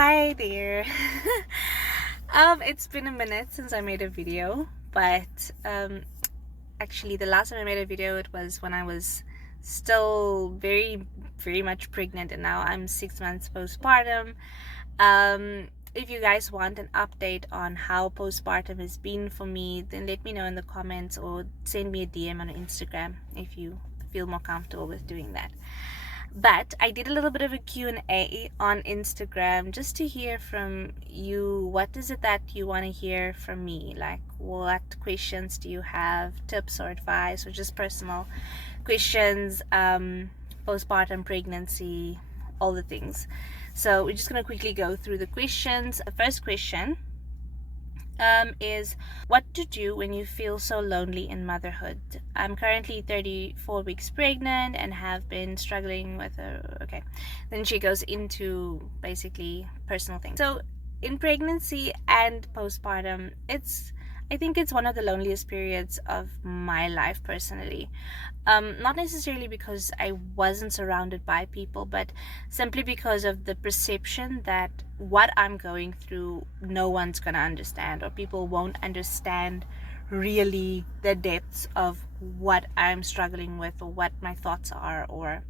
Hi there. It's been a minute since I made a video, but actually the last time I made a video it was when I was still very much pregnant, and now I'm 6 months postpartum. If you guys want an update on how postpartum has been for me, then let me know in the comments or send me a DM on Instagram if you feel more comfortable with doing that. But I did a little bit of a Q&A on Instagram just to hear from you. What is it that you want to hear from me? Like, what questions do you have, tips or advice, or just personal questions, postpartum pregnancy, all the things. So we're just going to quickly go through the questions. The first question is what to do when you feel so lonely in motherhood. I'm currently 34 weeks pregnant and have been struggling with okay, then she goes into basically personal things. So in pregnancy and postpartum, I think it's one of the loneliest periods of my life personally. Not necessarily because I wasn't surrounded by people, but simply because of the perception that what I'm going through, no one's gonna understand, or people won't understand really the depths of what I'm struggling with, or what my thoughts are, or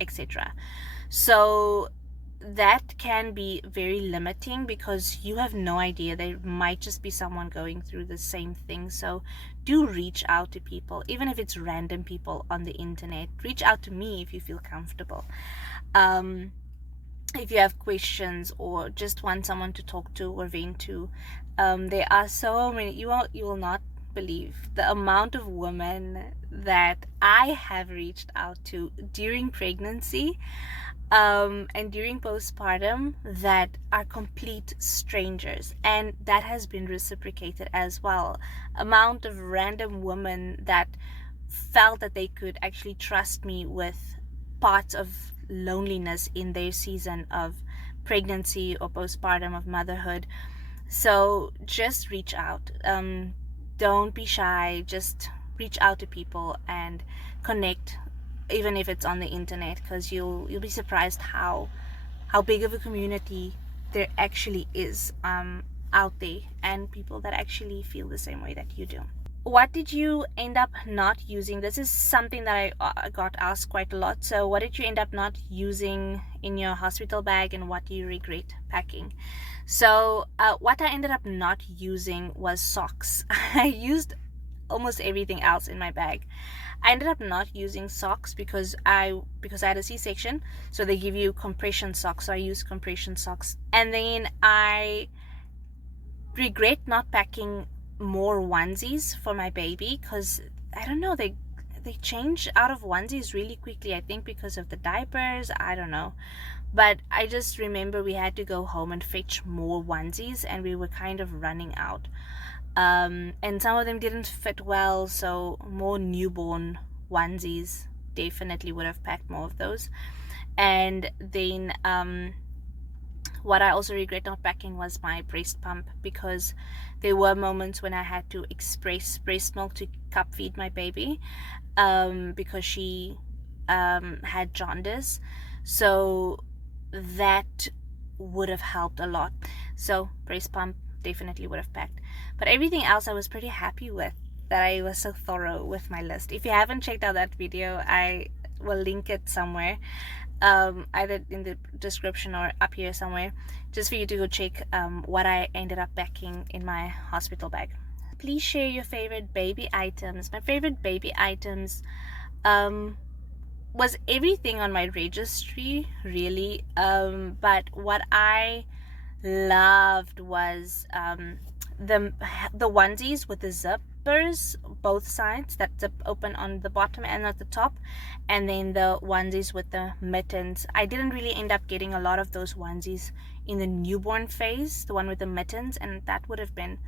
etc. So that can be very limiting because you have no idea. There might just be someone going through the same thing. So do reach out to people, even if it's random people on the internet. Reach out to me if you feel comfortable. If you have questions or just want someone to talk to or vent to, there are so many. You will not believe the amount of women that I have reached out to during pregnancy and during postpartum that are complete strangers, and that has been reciprocated as well. Amount of random women that felt that they could actually trust me with parts of loneliness in their season of pregnancy or postpartum of motherhood. So just reach out. Don't be shy. Just reach out to people and connect, even if it's on the internet, because you'll be surprised how big of a community there actually is out there, and people that actually feel the same way that you do. What did you end up not using? This is something that I got asked quite a lot. So what did you end up not using in your hospital bag, and what do you regret packing? So what I ended up not using was socks. I used almost everything else in my bag. I ended up not using socks because I had a C-section, so they give you compression socks. So I used compression socks. And then I regret not packing more onesies for my baby, because I don't know, they change out of onesies really quickly. I think because of the diapers, I don't know. But I just remember we had to go home and fetch more onesies, and we were kind of running out. And some of them didn't fit well, so more newborn onesies. Definitely would have packed more of those. And then what I also regret not packing was my breast pump, because there were moments when I had to express breast milk to cup feed my baby because she had jaundice. So that would have helped a lot. So breast pump definitely would have packed. But everything else I was pretty happy with, that I was so thorough with my list. If you haven't checked out that video, I will link it somewhere, either in the description or up here somewhere, just for you to go check what I ended up packing in my hospital bag. Please share your favorite baby items. My favorite baby items was everything on my registry, really, but what I loved was the onesies with the zippers, both sides, that zip open on the bottom and at the top, and then the onesies with the mittens. I didn't really end up getting a lot of those onesies in the newborn phase, the one with the mittens, and that would have been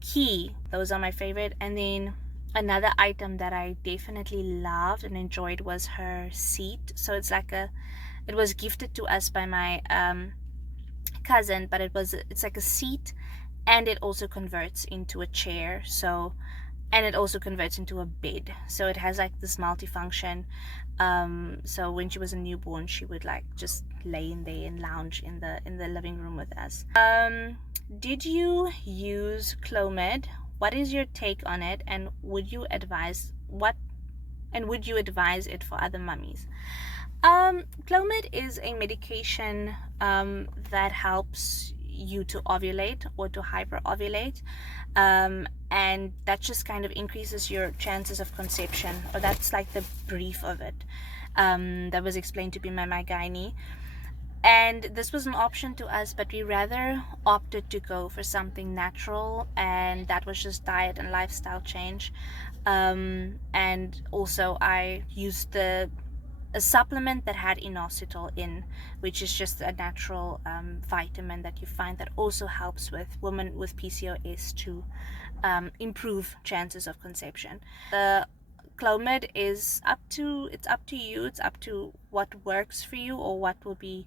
key. Those are my favorite. And then another item that I definitely loved and enjoyed was her seat. So it's like it was gifted to us by my cousin, but it's like a seat, and it also converts into a chair. So, and it also converts into a bed. So it has like this multifunction. So when she was a newborn, she would like just lay in there and lounge in the living room with us. Did you use Clomid? What is your take on it, and would you advise it for other mummies? Clomid is a medication that helps you to ovulate or to hyperovulate, and that just kind of increases your chances of conception, or that's like the brief of it. That was explained to be my gynae, and this was an option to us, but we rather opted to go for something natural, and that was just diet and lifestyle change. And also I used a supplement that had inositol in, which is just a natural vitamin that you find that also helps with women with PCOS to improve chances of conception. The Clomid is up to you. It's up to what works for you or what will be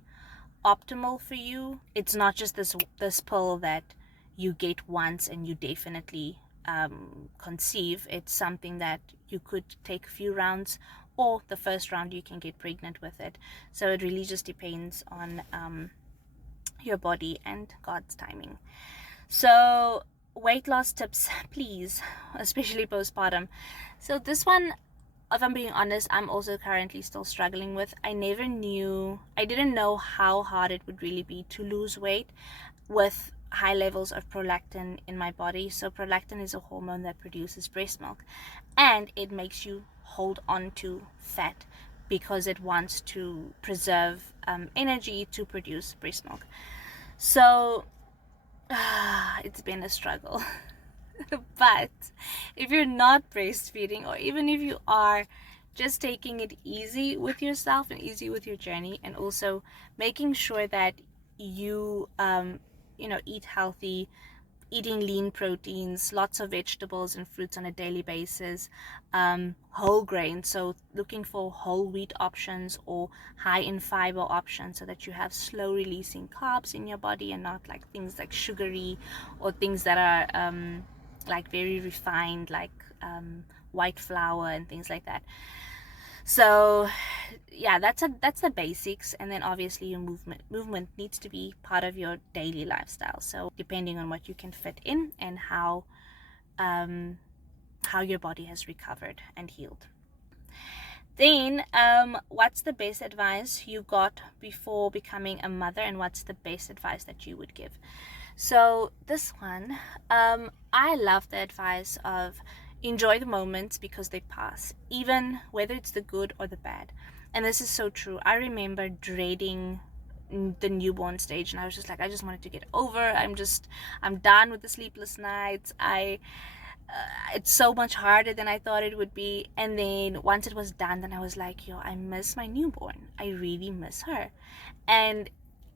optimal for you. It's not just this pill that you get once and you definitely conceive. It's something that you could take a few rounds, or the first round you can get pregnant with it. So it really just depends on your body and God's timing. So weight loss tips, please, especially postpartum. So this one, if I'm being honest, I'm also currently still struggling with. I didn't know how hard it would really be to lose weight with high levels of prolactin in my body. So prolactin is a hormone that produces breast milk, and it makes you hold on to fat because it wants to preserve energy to produce breast milk. So it's been a struggle. But if you're not breastfeeding, or even if you are, just taking it easy with yourself and easy with your journey, and also making sure that you eat healthy, eating lean proteins, lots of vegetables and fruits on a daily basis, whole grains, so looking for whole wheat options or high in fiber options, so that you have slow releasing carbs in your body and not like things like sugary or things that are like very refined, like white flour and things like that. So yeah, that's the basics. And then obviously your movement needs to be part of your daily lifestyle, so depending on what you can fit in and how your body has recovered and healed. Then what's the best advice you got before becoming a mother, and what's the best advice that you would give? So this one, I love the advice of enjoy the moments because they pass, even whether it's the good or the bad. And this is so true. I remember dreading the newborn stage, and I was just like, I just wanted to get over. I'm done with the sleepless nights. It's so much harder than I thought it would be. And then once it was done, then I was like, yo, I miss my newborn. I really miss her. And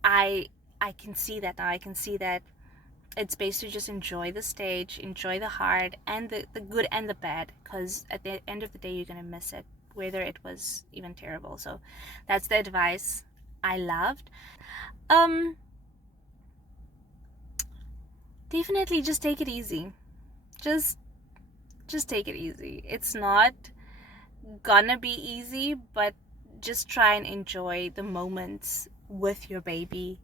I can see that now. I can see that it's best to just enjoy the stage, enjoy the hard and the good and the bad, because at the end of the day, you're going to miss it, whether it was even terrible. So that's the advice I loved. Definitely just take it easy. Just take it easy. It's not gonna be easy, but just try and enjoy the moments with your baby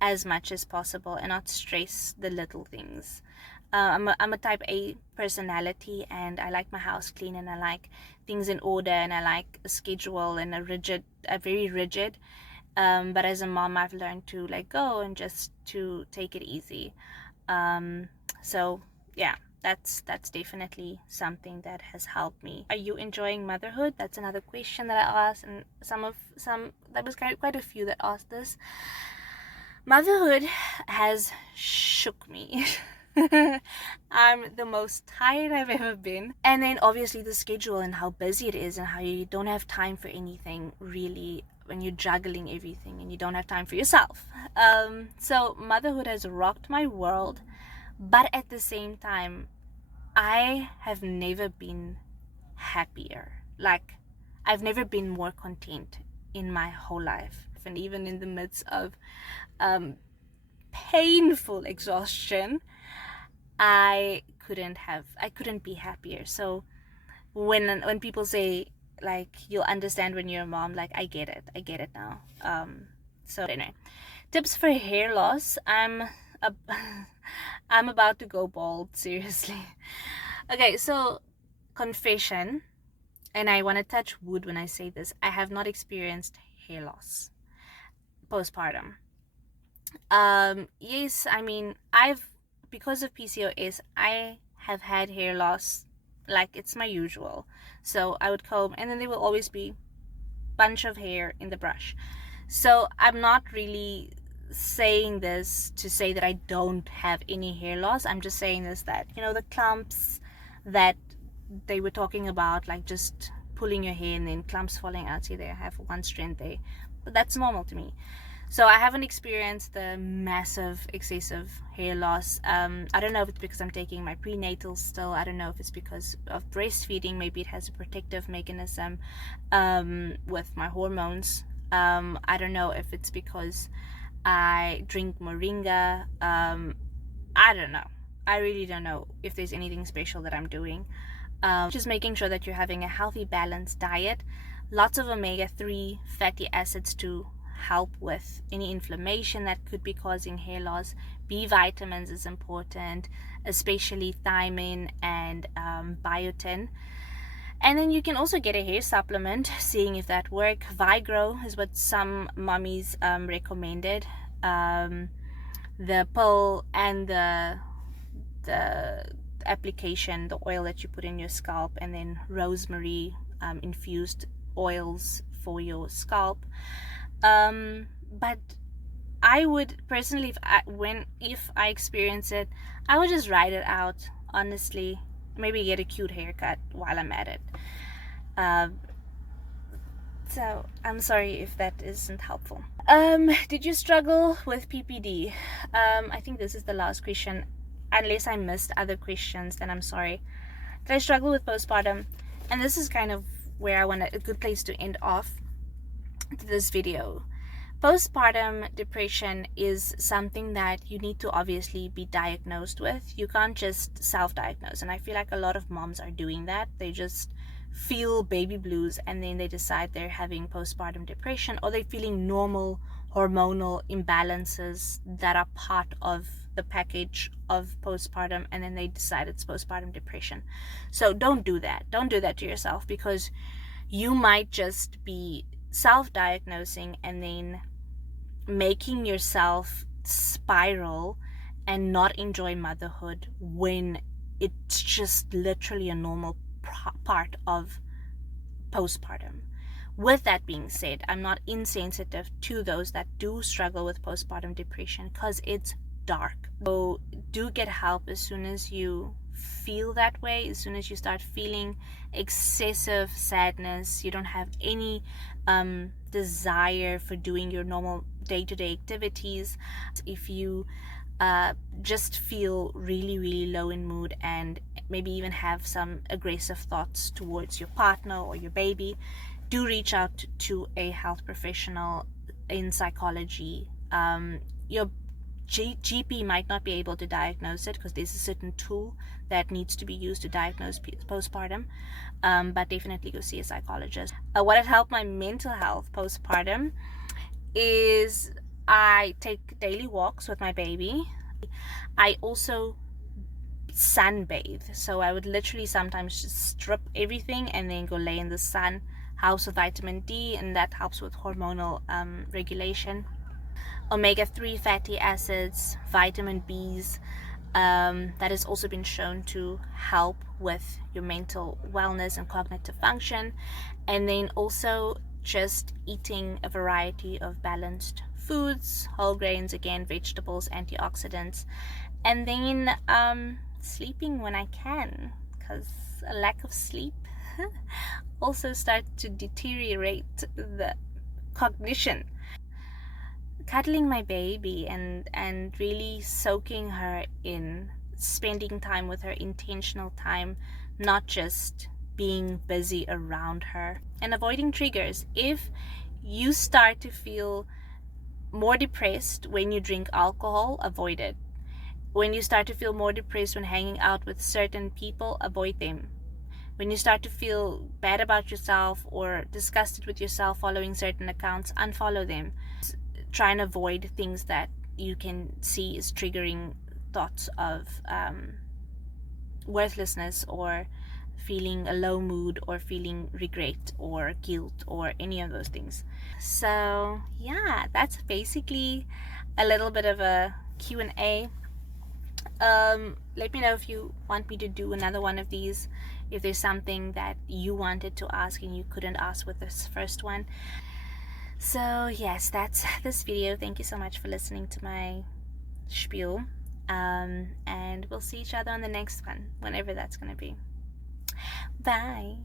as much as possible and not stress the little things. I'm a type A personality, and I like my house clean, and I like things in order, and I like a schedule and a very rigid. But as a mom, I've learned to let go and just to take it easy. So yeah, that's definitely something that has helped me. Are you enjoying motherhood? That's another question that I asked, and that was quite a few that asked this. Motherhood has shook me. I'm the most tired I've ever been. And then obviously the schedule and how busy it is, and how you don't have time for anything really when you're juggling everything and you don't have time for yourself. So motherhood has rocked my world, but at the same time, I have never been happier. Like, I've never been more content in my whole life. And even in the midst of painful exhaustion, I couldn't be happier. So when people say, like you'll understand when you're a mom. Like, I get it now. So anyway, tips for hair loss. A, I'm about to go bald, seriously. Okay, so confession, and I want to touch wood when I say this. I have not experienced hair loss postpartum. Yes, I mean, because of PCOS, I have had hair loss, like it's my usual. So I would comb, and then there will always be bunch of hair in the brush. So I'm not really saying this to say that I don't have any hair loss. I'm just saying this, that, you know, the clumps that they were talking about, like just pulling your hair and then clumps falling out. See, there I have one strand there, but that's normal to me. So I haven't experienced the massive excessive hair loss. I don't know if it's because I'm taking my prenatal still. I don't know if it's because of breastfeeding. Maybe it has a protective mechanism with my hormones. I don't know if it's because I drink moringa. I don't know. I really don't know if there's anything special that I'm doing. Just making sure that you're having a healthy, balanced diet. Lots of omega-3 fatty acids to help with any inflammation that could be causing hair loss. B vitamins is important, especially thiamine and biotin. And then you can also get a hair supplement, seeing if that works. Vigro is what some mummies recommended. The pill and the application, the oil that you put in your scalp, and then rosemary infused oils for your scalp. But I would personally, if I experience it, I would just ride it out, honestly. Maybe get a cute haircut while I'm at it. So I'm sorry if that isn't helpful. Did you struggle with PPD? I think this is the last question. Unless I missed other questions, then I'm sorry. Did I struggle with postpartum? And this is kind of where I want a good place to end off this video. Postpartum depression is something that you need to obviously be diagnosed with. You can't just self-diagnose, and I feel like a lot of moms are doing that. They just feel baby blues and then they decide they're having postpartum depression, or they're feeling normal hormonal imbalances that are part of the package of postpartum, and then they decide it's postpartum depression. So don't do that. Don't do that to yourself, because you might just be self-diagnosing and then making yourself spiral and not enjoy motherhood when it's just literally a normal part of postpartum. With that being said, I'm not insensitive to those that do struggle with postpartum depression, because it's dark. So do get help as soon as you feel that way, as soon as you start feeling excessive sadness, you don't have any desire for doing your normal day-to-day activities. If you just feel really, really low in mood and maybe even have some aggressive thoughts towards your partner or your baby, do reach out to a health professional in psychology. Your GP might not be able to diagnose it, because there's a certain tool that needs to be used to diagnose postpartum, but definitely go see a psychologist. What had helped my mental health postpartum is I take daily walks with my baby. I also sunbathe, so I would literally sometimes just strip everything and then go lay in the sun. Helps with vitamin D, and that helps with hormonal regulation. Omega-3 fatty acids, vitamin B's, that has also been shown to help with your mental wellness and cognitive function. And then also just eating a variety of balanced foods, whole grains, again, vegetables, antioxidants, and then sleeping when I can, because a lack of sleep also starts to deteriorate the cognition. Cuddling my baby and really soaking her in, spending time with her, intentional time, not just being busy around her, and avoiding triggers. If you start to feel more depressed when you drink alcohol, avoid it. When you start to feel more depressed when hanging out with certain people, avoid them. When you start to feel bad about yourself or disgusted with yourself following certain accounts, unfollow them. Try and avoid things that you can see is triggering thoughts of worthlessness, or feeling a low mood, or feeling regret or guilt, or any of those things. So yeah, that's basically a little bit of a Q&A. Let me know if you want me to do another one of these, if there's something that you wanted to ask and you couldn't ask with this first one. So yes, that's this video. Thank you so much for listening to my spiel, and we'll see each other on the next one, whenever that's going to be. Bye.